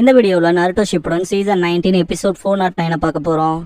இந்த வீடியோல Naruto Shippuden season 19 episode 409 பார்க்க போறோம்.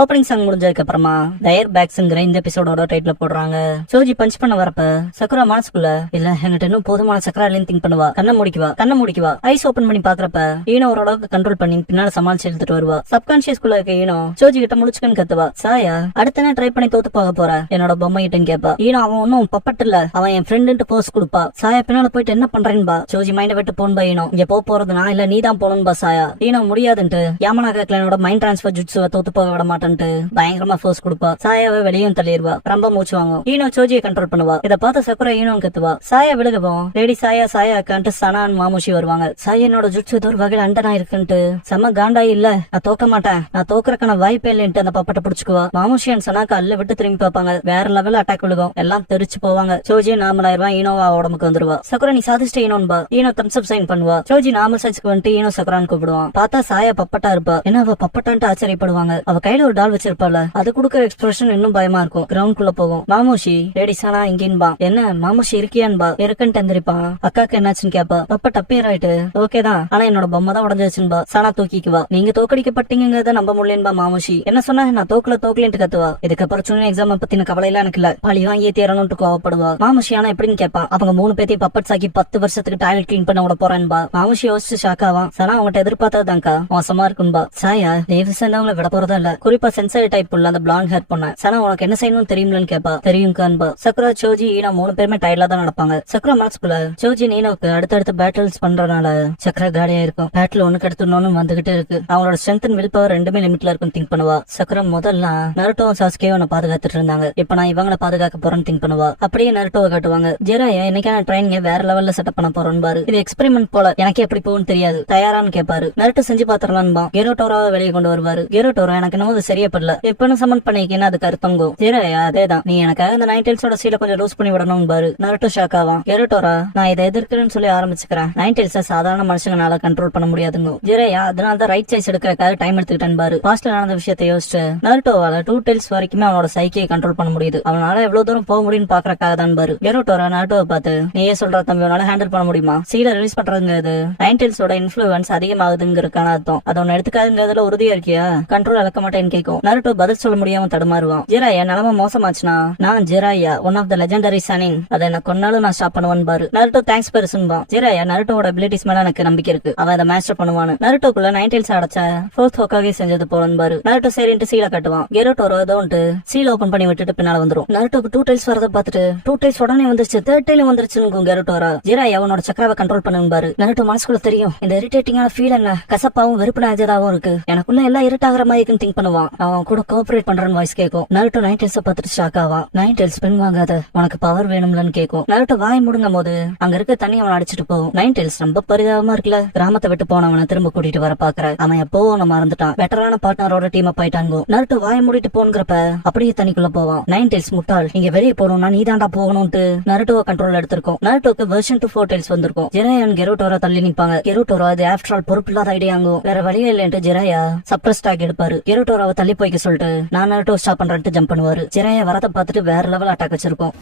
ஓப்பனிங் சாங் முடிஞ்சதுக்கு அப்புறமா டயர் பேக்ஸ்ங்கிற இந்த எபிசோடோட டைட்டில் போடுறாங்க. சோஜி பஞ்ச் பண்ண வரப்ப சக்குரா மனசுக்குள்ள இல்ல என்கிட்ட இன்னும் போதுமான சக்கரா இல்லைன்னு திங்க் பண்ணுவா. கண்ண முடிக்குவா. ஐஸ் ஓபன் பண்ணி பாக்குறப்ப ஈனோ ஓரளவுக்கு கண்ட்ரோல் பண்ணி பின்னால சமாளிச்சு எடுத்துட்டு வருவா. சப்கான்சியஸ்குள்ள இருக்க ஈனோ சோஜி கிட்ட முடிச்சுக்கன்னு கத்துவா. சாயா அடுத்த ட்ரை பண்ணி தோத்து போக போற என்னோட பொம்மை கிட்டன்னு கேப்பா. ஈனோ அவன் ஒன்னும் பப்பட்டு இல்ல, அவன் என் ஃப்ரெண்டு போஸ் கொடுப்பா. சாயா பின்னால போயிட்டு என்ன பண்றேன்பா. சோஜி மைண்ட விட்டு போன்பா. ஈனோ இங்க போறது நான் இல்ல நீ தான் போகணும்பா. சாயா ஈனோ முடியாதுன்ட்டு யாமனாக கிளானோட மைண்ட் டிரான்ஸ்பர் ஜுட்ஸுவை தோத்து போக விட மாட்டேன் பயங்கரமா ஃபோர்ஸ் கொடுப்பா. சாயாவை வெளியும் தள்ளிடுவா. ரொம்ப மூச்சு வாங்கும். ஈனோ சோஜியை கண்ட்ரோல் பண்ணுவா. இத பார்த்த சக்குரா ஈனோ கத்துவா. சாயா விழுகவும் லேடி சாயா அக்கான்ட்டு சனான் மாமுஷி வருவாங்க. சாயா என்னோட ஜுட்சு ஒரு வகையில் அண்டனா இருக்குன்ட்டு செம்ம காண்டாயி இல்ல நான் தோக்க மாட்டேன், நான் தோக்கறக்கான வாய்ப்பே இல்லைன்ட்டு அந்த பப்பட்ட பிடிச்சுக்குவா. மாமுஷி அண்ட் சனாக்கு அல்ல விட்டு திரும்பி பார்ப்பாங்க. வேற லெவல் அட்டாக் விழுகும். எல்லாம் தெரிச்சு போவாங்க. சோஜி நார்மல் ஆயிருவா. ஈனோவா உடம்புக்கு வந்துருவா. சக்குரா நீ சாதிச்சிட்ட ஈனோன்பா. ஈனோ தம்ஸ் அப் சைன் பண்ணுவா. சோஜி நார்மல் சைஸ்க்கு வந்துட்டு ஈனோ சக்குரான்னு கூப்பிடுவான். பார்த்தா சாயா பப்பட்டா இருப்பா. என்ன அவ பப்பட்டான்ட்டு ஆச்சரியப்படுவாங்க. அவ கையில ஒரு டால் வச்சிருப்பாள். அது குடுக்கற எக்ஸ்பிரஷன் இன்னும் பயமா இருக்கும். கிரவுண்ட் குள்ள போகும். மாமுஷி லேடிஸானா இங்கின்பா. என்ன மாமுஷி இருக்கியான்பா. இருக்குன்னு தந்திரிப்பான். அக்காக்கு என்னாச்சுன்னு கேப்பா. பப்ப டப்பேர் ஆயிட்டு ஓகே தான், ஆனா என்னோட பொம்மை தான் உடஞ்சிருச்சுன்பா. சனா தூக்கிக்குவா. நீங்க தோக்கடிக்கப்பட்டீங்கிறத நம்ப முடியலன்பா. மாமுஷி என்ன சொன்னா நான் தோக்கலன்ட்டு கத்துவா. இதுக்கப்புறம் சுனி எக்ஸாம் பத்தின கவலை எல்லாம் எனக்கு இல்ல, பழி வாங்கியே தேரணும்னு கோவப்படுவா. மாமுஷி ஆனா எப்படின்னு கேப்பா. அவங்க 3 பேத்தையும் பப்பட்ஸ் ஆக்கி 10 வருஷத்துக்கு டாய்லெட் கிளீன் பண்ண விட போறேன்பா. மாமுஷி யோசிச்சு ஷாக்காவான். சனா அவங்ககிட்ட எதிர்பார்த்ததான்க்கா மோசமா இருக்குன்பா. சாயா லேவிஸ் அவங்கள விட போறதா இல்ல, குறிப்பா சென்சாரி டைப் உள்ள அந்த பிளாண்ட் ஹேர் பண்ண. சனா உனக்கு என்ன செய்யணும்னு தெரியும்லன்னு கேப்பா. தெரியும்கான்பா. சக்குரா சோஜி ஈனோ 3 பேருமே டயர்லா தான் நடப்பாங்க. சக்குரா மனசுக்குள்ள சோஜி நீனோக்கு அடுத்தடுத்து பேட்டில்ஸ் பண்றதுனால சக்கரா காலியா இருக்கும். பேட்டில் ஒண்ணுக்கு அடுத்து இன்னொன்னு வந்துகிட்டே இருக்கு. அவங்களோட ஸ்ட்ரென்த் அண்ட் வில் பவர் ரெண்டுமே லிமிட்ல இருக்கும் திங்க் பண்ணுவா. சக்குரா முதல்ல நருட்டோவும் சாஸ்கேவும் பாதுகாத்துட்டு இருந்தாங்க. இப்ப நான் இவங்களை பாதுகாக்க போறேன்னு திங்க் பண்ணுவா. அப்படியே நருட்டோவை காட்டுவாங்க. ஜெராயா இன்னைக்கான ட்ரைனிங்க வேற லெவல்ல செட்டப் பண்ண போறோம் பாரு. இது எக்ஸ்பெரிமெண்ட் போல, எனக்கு எப்படி போகும்னு தெரியாது, தயாரான்னு கேட்பாரு. நருட்டோ செஞ்சு பாத்திரலான்பா. கெரோட்டோராவை வெளியே கொண்டு வருவாரு. கெரோட்டோரா எனக்கு என்னமோ சரியா படல, எப்பன்னு சமன் பண்ணிக்கேன்னு அதுக்கு அர்த்தங்கும். ஜெராயா அதேதான், நீ எனக்காக அந்த நைன்டெல்ஸோட சீல கொஞ்சம் லூஸ் பண்ணி விடணும் பாரு. நருட்டோ ஷாக் ஆவான். கெரோட்டோரா நான் இதை எதிர்க்கிறேன்னு சொல்லி ஆரம்பிச்சுக்கிறேன். நைன்டெல்ஸ சாதாரண மனுஷங்கனால கண்ட்ரோல் பண்ண முடியாதுங்க. ஜெராயா அதனாலதான் ரைட் சைஸ் எடுக்கிறக்காக டைம் எடுத்துக்கிட்டேன் பாரு. பாஸ்ட்ல நடந்த விஷயத்தை யோசிச்சு நருட்டோவால 2 டெல்ஸ் வரைக்குமே அவனோட சைக்கியை கண்ட்ரோல் பண்ண முடியுது. அவனால எவ்வளவு தூரம் போக முடியும்னு பாக்குறக்காக தான் பாரு. கெரோட்டோரா நருட்டோவை பார்த்து நீயே சொல்ற தம்பி உன்னால ஹேண்டில் பண்ண முடியுமா, சீல ரிலீஸ் பண்றதுங்கிறது நைன்டெல்ஸோட இன்ஃபுளுன்ஸ் அதிகமாகுதுங்கிறதுக்கான அர்த்தம். அதை ஒன்னு எடுத்துக்காதுங்கிறதுல உறுதியா இருக்கியா, கண்ட்ரோல் இழக்க மாட்டேன்னு கேட்கும். நருட்டோ பதில் சொல்ல முடியாம தடுமாறுவான். ஜெராயா நிலைமை மோசமாச்சுனா நான் Jiraiya one of the legendary Sannin, அதை என்ன கொன்னாலும் நான் ஸ்டாப் பண்ணுவேன் பாரு. நருட்டோ தேங்க்ஸ் பெருசுன்பா. ஜெராயா நருட்டோட அபிலிட்டிஸ் மேல எனக்கு நம்பிக்கை இருக்கு, அவன் அதை மாஸ்டர் பண்ணுவான்னு. நருட்டோக்குள்ள 9 டெல்ஸ் அடைச்ச 4th ஹோக்காகே செஞ்சது போலன் பாரு. நருட்டோ சரின்ட்டு சீல காட்டுவான். கெரோட்டோரோ ஏதோன்ட்டு சீல ஓபன் பண்ணி விட்டுட்டு பின்னால வந்துரும். நருட்டோக்கு 2 டெல்ஸ் வரத பார்த்துட்டு 2 டெல்ஸ் உடனே வந்துருச்சு, 3rd டெயில் வந்துருச்சுன்னு கெரோட்டோரா. ஜெராயா அவனோட சக்கராவை கண்ட்ரோல் பண்ணும் பாரு. நருட்டோ மனசுக்குள்ள தெரியும் இந்த இரிட்டேட்டிங்கான ஃபீல் என்ன கசப்பாவும் வெறுப்புனாஜதாவும் இருக்கு, எனக்குள்ள எல்லாம் இருட்டாகிற மாதிரி திங்க் பண்ணுவான். அவன் கூட கோஆபரேட் பண்றன்னு வாய்ஸ் கேட்கும். நருட்டோ 9 டெல்ஸ் பார்த்துட்டு ஷாக் ஆவான். 9 டெல்ஸ் பெண் வாங்காத, உனக்கு பவர் வேணும்லன்னு கேட்கும். நருட்டோ வாய் முடுங்கும் போது அங்க இருக்க தண்ணி அவன் அடிச்சிட்டு போகும். 9 டெல்ஸ் ரொம்ப பரிதாபமா இருக்குல்ல, கிராமத்தை விட்டு போனவனை திரும்ப கூட்டிட்டு வர பாக்குற, அவன் எப்போ நம்ம மறந்துட்டான், பெட்டரான பார்ட்னரோட டீம் போயிட்டாங்க. நருட்டோ வாய் மூடிட்டு போங்கிறப்ப அப்படியே தண்ணிக்குள்ள போவான். 9 டெல்ஸ் முட்டாள், இங்க வெளியே போகணும்னா நீ தாண்டா போகணும்ட்டு நருட்டோவை கண்ட்ரோல் எடுத்திருக்கும். நருட்டோக்கு வெர்ஷன் 2 4 டெல்ஸ் வந்திருக்கும். ஜெராயா கெரோட்டோரா தள்ளி நிப்பாங்க. கெரோட்டோரா அது ஆஃப்டர் ஆல் பொறுப்பு இல்லாத ஐடியாங்கும். வேற வழியே இல்லைன்ட்டு ஜெராயா சப்ரஸ் டாக் எடுப்பாரு. கெரோட்டோராவை தள்ளி போய்க்க சொல்லிட்டு நான் நருட்டோ ஸ்டாப் பண்றேன்ட்டு ஜம்ப் பண்ணுவாரு. ஜெராயா வரத பார்த்துட்டு வேற லெவல் அட்டாக் வச்சிருக்கோம்.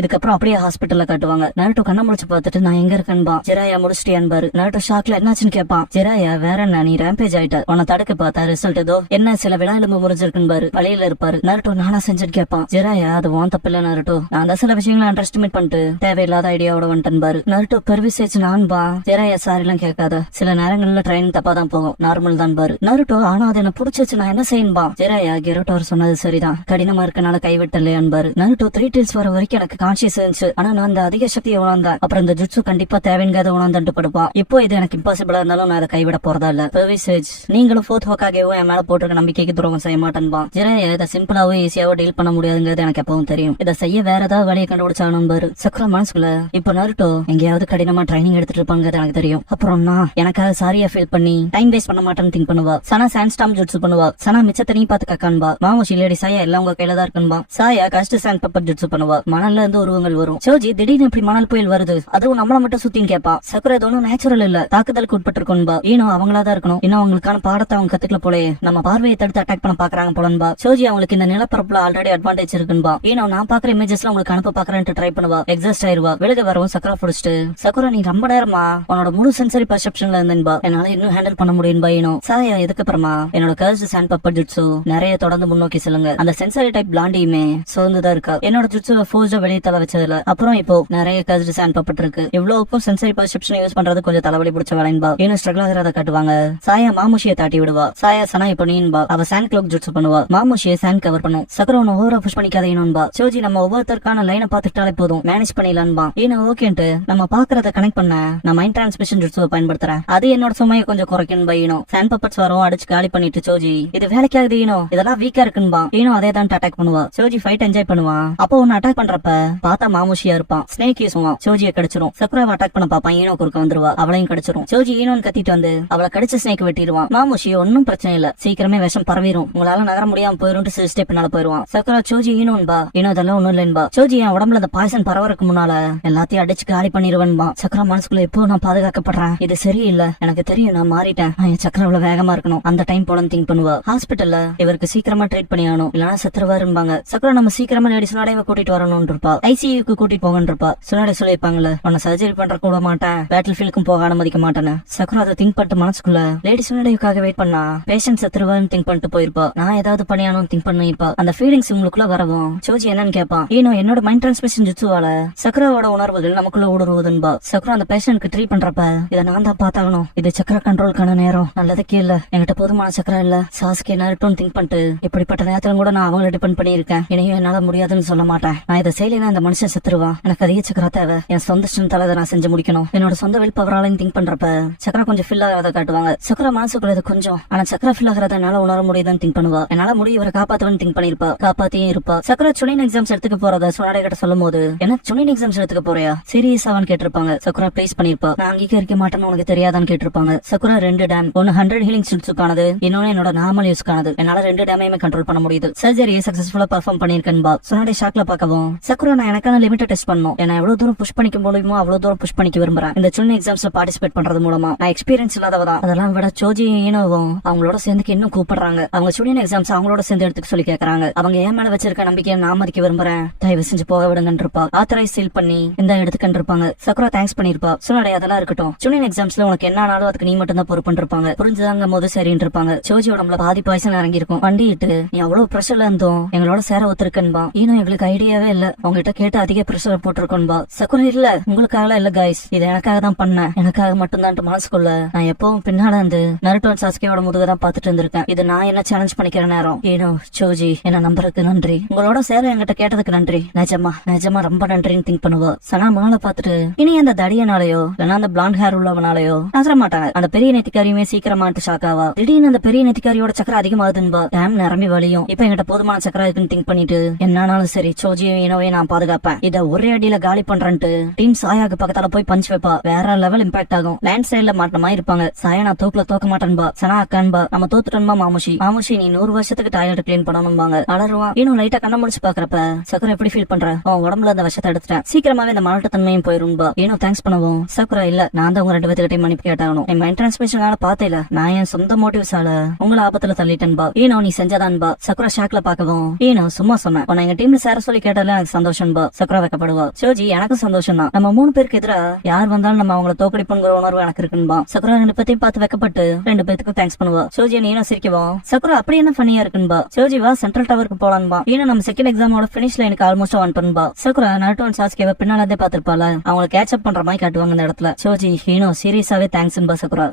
இதுக்கப்புறம் அப்படியே ஹாஸ்பிட்டல்ல காட்டுவாங்க. நருட்டோ கண்ண முடிச்சு பார்த்துட்டு நான் எங்க இருக்கேன்பா. ஜெராயா முடிச்சிட்டியான்பாரு. நருட்டோ ஷாக்ல என்னாச்சுன்னு கேட்பான். ஜெராயா வேற என்ன, நீ ரேம்பேஜ் ஆயிட்ட, உன்னை தடுக்க பார்த்தா ரிசல்ட் ஏதோ என்ன சில விழா எலும்பு முறிஞ்சிருக்குன்னு வழியில இருப்பாரு. நருட்டோ நானா செஞ்சுன்னு கேட்பான். ஜெராயா அது உன் தப்பில்ல நருட்டோ, நான் தான் சில விஷயங்களை அண்டர் எஸ்டிமேட் பண்ணிட்டு தேவையில்லாத ஐடியாவோட வந்துட்டேன் பாரு. நருட்டோ பெர்விசேஜ் நான்பா. ஜெராயா சாரி எல்லாம் கேட்காத, சில நேரங்கள்ல ட்ரைனிங் தப்பா தான் போகும், நார்மல் தான் பாரு. நருட்டோ ஆனா அது என்ன புடிச்சிச்சு, நான் என்ன செய்யணும்பா. ஜெராயா கெரோட்டோர் சொன்னது சரிதான், கடினமா இருக்கனால கைவிட்டலையான்பாரு. நருட்டோ 3 டெல்ஸ் வர வரைக்கும் எனக்கு கான்சியஸ் இருந்துச்சு. ஆனா நான் அந்த அதிக சக்தியை உணர்ந்தேன். அப்புறம் இந்த ஜுட்சு கண்டிப்பா தேவைங்கிறத உணர்ந்துட்டு படுப்பான். இப்போ இது எனக்கு இம்பாசிபிளா இருந்தாலும் நான் அதை கைவிட போறதா இல்ல. சர்வீஸ் நீங்களும் ஃபோர்த் ஹோக்காகவும் என் மேல போட்டிருக்க நம்பிக்கைக்கு துரோகம் செய்ய மாட்டேன்பா. ஜெரையா இதை சிம்பிளாவோ ஈஸியாவோ டீல் பண்ண முடியாதுங்கிறது எனக்கு எப்பவும் தெரியும். இதை செய்ய வேற ஏதாவது வழியை கண்டுபிடிச்சாலும் பாரு. சக்குரா மனசுக்குள்ள இப்ப நருட்டோ எங்கேயாவது கடினமா ட்ரைனிங் எடுத்துட்டு இருப்பாங்கிறது எனக்கு தெரியும். அப்புறம் நான் எனக்காக சாரியா ஃபீல் பண்ணி டைம் வேஸ்ட் பண்ண மாட்டேன்னு திங்க் பண்ணுவா. சனா சாண்ட்ஸ்டாம் ஜுட்சு பண்ணுவா. சனா மிச்சத்தனையும் பார்த்து கக்கான்பா. மாமோஷி லேடி சாயா எல்லாம் உங்க கையில தான் இருக்குன்பா. சாயா கஷ்ட சாண்ட் பெப்பர் ஜுட்சு பண்ணுவா. மணல்ல இருந்து உருவங்கள் வரும். சோஜி திடீர்னு இப்படி மணல் புயல் வருது, அதுவும் நம்மள மட்டும் சுத்தின்னு கேப்பா. சக்குரா இது ஒன்னும் நேச்சுரல் இல்ல, தாக்குதலுக்கு உட்பட்டிருக்கோன்பா. ஏனோ அவங்களாதான் இருக்கணும். இன்னும் அவங்களுக்கான பாடத்தை அவங்க கத்துக்கல போலே. நம்ம பார்வையை தடுத்து அட்டாக் பண்ண பாக்குறாங்க போலன்பா. சோஜி அவங்களுக்கு இந்த நிலப்பரப்புல ஆல்ரெடி அட்வான்டேஜ் இருக்குன்பா. ஏனோ நான் பாக்குற இமேஜஸ்ல உங்களுக்கு அனுப்ப பாக்குறேன்னு ட்ரை பண்ணுவா. எக்ஸாஸ்ட் ஆயிருவா. விலக வரவும் சக்கரா புடிச்சிட்டு சக்குரா நீ ரொம்ப நேரமா உன்னோட முழு சென்சரி பர்செப்ஷன்ல இருந்தேன்பா. என்னால இன்னும் ஹேண்டில் பண்ண முடியும்பா. ஏனோ சாயா இதுக்கு அப்புறமா என்னோட கர்ஸ் சாண்ட் பெப்பர் ஜுட்சு நிறைய தொடர்ந்து முன்னோக்கி செல்லுங்க. அந்த சென்சரி டைப் பிளாண்டியுமே சோர்ந்துதான் இருக்கா. என்னோட ஜுட்சுவை ஃபோர்ஸா வெளியே தலை வச்சதுல அப்புறம் இப்போ நிறைய கர்ஸ் சாண்ட் பெப்பர் இருக்கு. இவ்வளவுக்கும் சென்சரி பர்செப்ஷன் யூஸ் பண்றது கொஞ்சம் தலைவலி பிடிச்ச வேலைன்பா. ஏனோ ஸ்ட்ரகிள் ஆகிறத காட்டுவாங்க. சாயா மாமுஷியை தாட்டி விடுவா. சாயா சனா இப்ப நீன்பா. அவ சாண்ட் கிளாக் ஜுட்சு பண்ணுவா. மாமுஷியை சாண்ட் கவர் பண்ணும். சக்கர ஒன்னு ஓவரா புஷ் பண்ணிக்காதேனும்பா. சோஜி நம்ம ஒவ்வொருத்தருக்கான லைனை பாத்துட்டாலே போதும், மேனேஜ் பண்ணிடலான்பா. ஏன்னா ஓகேன்ட்டு நம்ம பாக்குறத கனெக்ட் பண்ண நான் மைண்ட் டிரான்ஸ்மிஷன் ஜுட்சுவை பயன்படுத்துறேன். அது என்னோட சுமையை கொஞ்சம் குறைக்கணும் பையனும். சாண்ட் பெப்பர்ஸ் வரும் அடிச்சு காலி பண்ணிட்டு சோஜி இது வேலைக்காகுது ஈனோ, இதெல்லாம் வீக்கா இருக்குன்பா. ஈனோ அதே தான் அட்டாக் பண்ணுவா. சோஜி ஃபைட் என்ஜாய் பண்ணுவா. அப்போ ஒன்னு அட்டாக் பண்றப்ப பார்த்தா மாமுஷியா இருப்பான். ஸ்னேக் யூசுவான். சோஜியை கடிச்சிரும். சக்குராவை அட்டாக் பண்ண பாப்பான். ஈனோ குறுக்க வந்துருவா. அவளையும் கடிச்சிரும். சோஜி ஈனோன்னு கத்திட்டு வந்து அவளை கடிச்ச ஸ்னேக் வெட்டிடுவான். மாமுஷி ஒன்னும் பிரச்சனை இல்ல, சீக்கிரமே விஷம் பரவிடும், உங்களால நகர முடியாம போயிரும் ஸ்டெப் பின்னால போயிருவான். சக்குரா சோஜி ஈனோன்பா. ஈனோ இதெல்லாம் ஒண்ணும் இல்லைன்பா. சோஜி என் உடம்புல அந்த பாய்சன் பரவறதுக்கு முன்னால எல்லாத்தையும் அடிச்சு காலி பண்ணிடுவேன்பா. சக்கரா மனசுக்குள்ள எப்போ நான் பாதுகாக்கப்படுறேன், இது சரியில்லை, எனக்கு தெரியும் நான் மாறிட்டேன், என் சக்கரம் அவ்வளவு வேகமா இருக்கணும், அந்த டைம் போல திங்க் பண்ணுவா. ஹாஸ்பிட்டல்ல இவருக்கு சீக்கிரமா ட்ரீட் பண்ணி ஆகணும், இல்லனா செத்துருவாரும்பாங்க. சக்கரா நம்ம சீக்கிரமா லேடி சுனாடைவை கூட்டிட்டு வரணும்னு இருப்பா. ஐசியூக்கு கூட்டிட்டு போகன்னு இருப்பா. சுனாடை சொல்லிருப்பாங்கல்ல உன்னை சர்ஜரி பண்ற கூட மாட்டேன், பேட்டில் ஃபீல்டுக்கும் போக அனுமதிக்க மாட்டேன்னு. சக்கரா அதை திங்க் பண்ணிட்டு மனசுக்குள்ள லேடி சுனாடைவுக்காக வெயிட் பண்ணா பேஷண்ட் செத்துருவான்னு திங்க் பண்ணிட்டு போயிருப்பா. நான் ஏதாவது பண்ணியானு திங்க் பண்ணிருப்பா. அந்த ஃபீலிங்ஸ் உங்களுக்குள்ள வரவும் சோஜி என்னன்னு கேட்பான். ஏனோ என்னோட மைண்ட் டிரான்ஸ்மிஷன் ஜுட்சுவால சக்கராவோட உணர்வுகள் நமக்குள்ள ஊடுருவதுன்பா. சக்கரா அந்த பேஷண்ட்க்கு ட்ரீட் பண்றப்ப இதை நான் தான் பார்த்தாகணும், இது சக்கரா கண்ட்ரோலுக்கான நேரம், நல்லதுக்கே இல்ல, என்கிட்ட போதுமான சக்கரா இல்ல, சாஸ்கே நேரட்டும் திங்க் பண்ணிட்டு இப்படிப்பட்ட நேரத்துல கூட நான் அவங்கள டிபெண்ட் பண்ணிருக்கேன், இனியும் என்னால முடியாதுன்னு சொல்ல மாட்டேன், நான் இதை செய்யலைன்னா இந்த மனுஷன் செத்துருவான், எனக்கு அதிக சக்கரா தேவை, என் சொந்த ஸ்ட்ரென்த்தால நான் செஞ்சு முடிக்கணும், என்னோட சொந்த வெளி பவராலையும் திங்க் பண்றப்ப சக்கரா கொஞ்சம் ஃபில் ஆகிறத காட்டுவாங்க. சக்கரா மனசுக்குள்ள இது கொஞ்சம், ஆனா சக்கரா ஃபில் ஆகிறத என்னால உணர முடியுதுன்னு திங்க் பண்ணுவா. என்னால முடியும் இவரை காப்பாத்துவன்னு திங்க் பண்ணிருப்பா. காப்பாத்தியும் இருப்பா. சக்கரா சுனின் எக்ஸாம்ஸ் எடுத்துக்க போறத சுனாடை கிட்ட சொல்லும் போது என்ன சுனின் எக்ஸாம்ஸ் எடுத்துக்க போறியா சீரியஸாவான்னு கேட்டிருப்பாங்க. சக்குரா ப்ளீஸ் பண்ணிருப்பா. நான் அங்கீகரிக்க மாட்டேன்னு உனக்கு தெரியாதான்னு கேட்டிருப்பாங்க. சக்குரா 2 டேம், ஒன்னு 100 ஹீலிங் ஜுட்சுக்கானது, இன்னொன்னு என்னோட நார்மல் யூஸ்க்கானது, என்னால 2 டேமையுமே கண்ட்ரோல் பண்ண முடியுது, சர்ஜரியை சக்சஸ்ஃபுல்லா பெர்ஃபார்ம் பண்ணிருக்கேன்பா. சுனாடை ஷாக்ல பார்க்கவும் சக்குரா நான் எனக்கான லிமிட்டை டெஸ்ட் பண்ணும், என்ன எவ்வளவு தூரம் புஷ் பண்ணிக்க முடியுமோ அவ்வளவு தூரம் புஷ் பண்ணிக்க விரும்புறேன். இந்த சுனின் எக்ஸாம்ஸ்ல பார்ட்டிசிபேட் பண்றது மூலமா நான் எக்ஸ்பீரியன்ஸ் இல்லாதவதான். அதெல்லாம் விட சோஜி ஈனோவும் அவங்களோட சேர்ந்துக்கு இன்னும் கூப்பிடுறாங்க. அவங்க சுனின் எக்ஸாம்ஸ் அவங்களோட சேர்ந்து எடுத்துக்க சொல்லி கேக்குறாங்க. அவங்க ஏன் மேல வச்சிருக்க நம்பிக்கையை நான் மதிக்க விரும்புறேன், தயவு செஞ்சு போக விடுங்கன்னு இருப்பா. ஆத்தரைஸ் சீல் பண்ணி இந்த எடுத்துக்கன்னு இருப்பாங்க. Sakura thanks பண்ணிருப்பா. சுனாடை அதெல்லாம் இருக்கட்டும், சுனின் எக்ஸாம்ஸ்ல உனக்கு என்ன ஆனாலும் அதுக்கு நீ மட்டும் தான் பொறுப்புன்னு இருப்பாங்க. புரிஞ்சுதாங்க போது சரின்னு இருப்பாங்க. சோஜி உடம்புல பாதி பாய்சன் இறங்கி இருக்கும். வண்டிட்டு நீ அவ்வளவு பிரஷர்ல இருந்தோம் எங்களோட சேர ஒத்துருக்கன்பா. இன்னும் எங்களுக்கு ஐடியாவே இல்ல, உங்ககிட்ட கேட்டு அதிக பிரஷர் போட்டிருக்கோன்பா. சக்குரா இல்ல உங்களுக்காக இல்ல கைஸ், இது எனக்காக தான் பண்ணேன், எனக்காக மட்டும் தான் மனசுக்குள்ள நான் எப்பவும் பின்னால இருந்து நருட்டோ சாஸ்கேவோட முதுக தான் பாத்துட்டு இருந்திருக்கேன். இது நான் என்ன சேலஞ்ச் பண்ணிக்கிற நேரம். ஏனோ சோஜி என்ன நம்பருக்கு நன்றி, உங்களோட சேர என்கிட்ட கேட்டதுக்கு நன்றி, நிஜமா நிஜமா ரொம்ப நன்றின்னு திங்க் பண்ணுவா. சனா மணால பாத்துட்டு இனி அந்த தடியனாலயோ இல்லனா அந்த பிளாண்ட் ஹேர் உள்ளவனாலயோ நகர மாட்டாங்க. அந்த பெரிய நெத்திக்காரியுமே சீக்கிரமாட்டு ஷாக் ஆவா. திடீர்னு அந்த பெரிய நெத்திக்காரியோட சக்கரம் அதிகமாகுதுன்பா. டேம் நிரம்பி வலியும். இப்ப என்கிட்ட போதுமான சக்கரம் இருக்குன்னு திங்க் பண்ணிட்டு என்னாலும் சரி சோஜியும் ஈனோவே நான் பாதுகாப்பேன், இத ஒரே அடியில காலி பண்றேன்ட்டு டீம் சாயாக்கு பக்கத்தால போய் பஞ்ச் வைப்பா. வேற லெவல் இம்பாக்ட் ஆகும். லேண்ட் சைட்ல மாட்டமா இருப்பாங்க. சாயா நான் தோக்குல தோக்க மாட்டேன்பா. சனா அக்கான்பா நம்ம தோத்துட்டோம்பா. மாமுஷி நீ 100 வருஷத்துக்கு டாய்லெட் கிளீன் பண்ணணும்பாங்க. அலருவான். இன்னும் லைட்டா கண்ண முடிச்சு பாக்குறப்ப சக்குரா எப்படி ஃபீல் பண்ற, உன் உடம்புல அந்த விஷத்தை எடுத்துட்டேன், சீக்கிரமாவே இந்த மலட்டத்தன்மையும் போயிரும்பா. ஏனோ தேங்க்ஸ் பண்ணுவோம். சக்குரா இல்ல நான் தான் உங்க 2 பேர்கிட்ட மன்னிப்பு கேட்டாகணும், என் மைண்ட் டிரான்ஸ்மிஷனால பாத்தேல நான் என் சொந்த மோட்டிவ்ஸால உங்களை ஆபத்துல தள்ளிட்டேன்பா. ஏனோ நீ செஞ்சதான்பா. சக்குரா ஷாக்ல பாக்கவும் ஏனோ சும்மா சொன்னேன், உன்னை எங்க டீம்ல சேர சொல்லி கேட்டால எனக்கு சந்தோஷம்பா. சக்குரா வைக்கப்படுவா. சோஜி எனக்கு சந்தோஷம் தான், நம்ம 3 பேருக்கு எதிரா யார் வந்தாலும் நம்ம அவங்கள தோக்கடிப்புங்கிற உணர்வு எனக்கு இருக்குன்பா. சக்குரா 2 பேத்தையும் பார்த்து வைக்கப்பட்டு 2 பேத்துக்கும் தேங்க்ஸ் பண்ணுவா. சோஜி நீனும் சிரிக்கவும். சக்குரா அப்படி என்ன ஃபனியா இருக்குன்பா. சோஜி வா சென்ட்ரல் டவருக்கு போலான்பா. ஏன்னா நம்ம செகண்ட் எக்ஸாமோட பினிஷ் லைனுக்கு ஆல்மோஸ்ட் ஆன் பண்ணுபா. சக்குரா நருட்டோ சாஸ்கேவை பின்னாலே பாத்துருப்பால, அவங்களை கேட்ச் அப் பண்ற மாதிரி காட்டுவாங்க இந்த இடத்துல. சோஜி ஹீனோ சீரியஸாவே தேங்க்ஸ்ன்பா சக்குரா.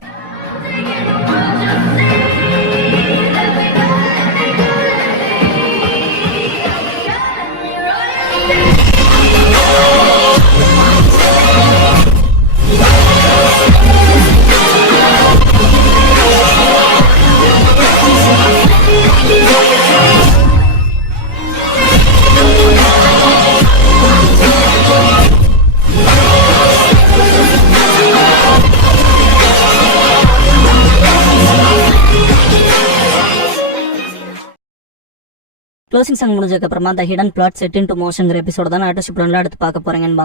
க்ளோசிங் சாங் முடிஞ்சதுக்கு அப்புறமா the hidden plot set into மோஷன்ங்கிற எபிசோட தான் அடுத்த ஷிப்ல எடுத்து பார்க்க போறேங்கன்னு